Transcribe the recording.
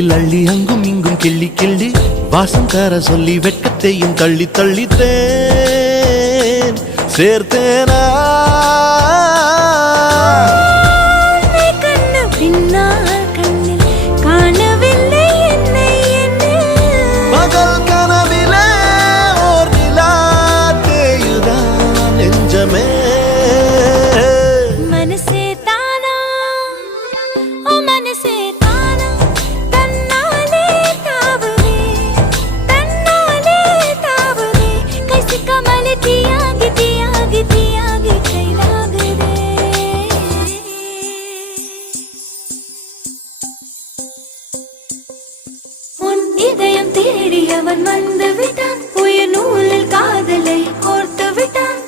நெஞ்சில் அள்ளி அங்கும் இங்கும் கிள்ளி கிள்ளி வாசம் தர சொல்லி வெட்கத்தையும் தள்ளி தள்ளித்தேன் சேர்த்தேனா பகல் கனவிலே ஓர் நிலா தேயுதான் நெஞ்சமே மனசே தானா ஓ மனசே தானா தன்னாலே தாவுதே கைசி கமலே தியாகி தியாகி தியாகி கைலாகுதே உன் இதயம் தேடி அவன் வந்து விட்டான் உயிர் நூலில் காதலை கோர்த்து விட்டான்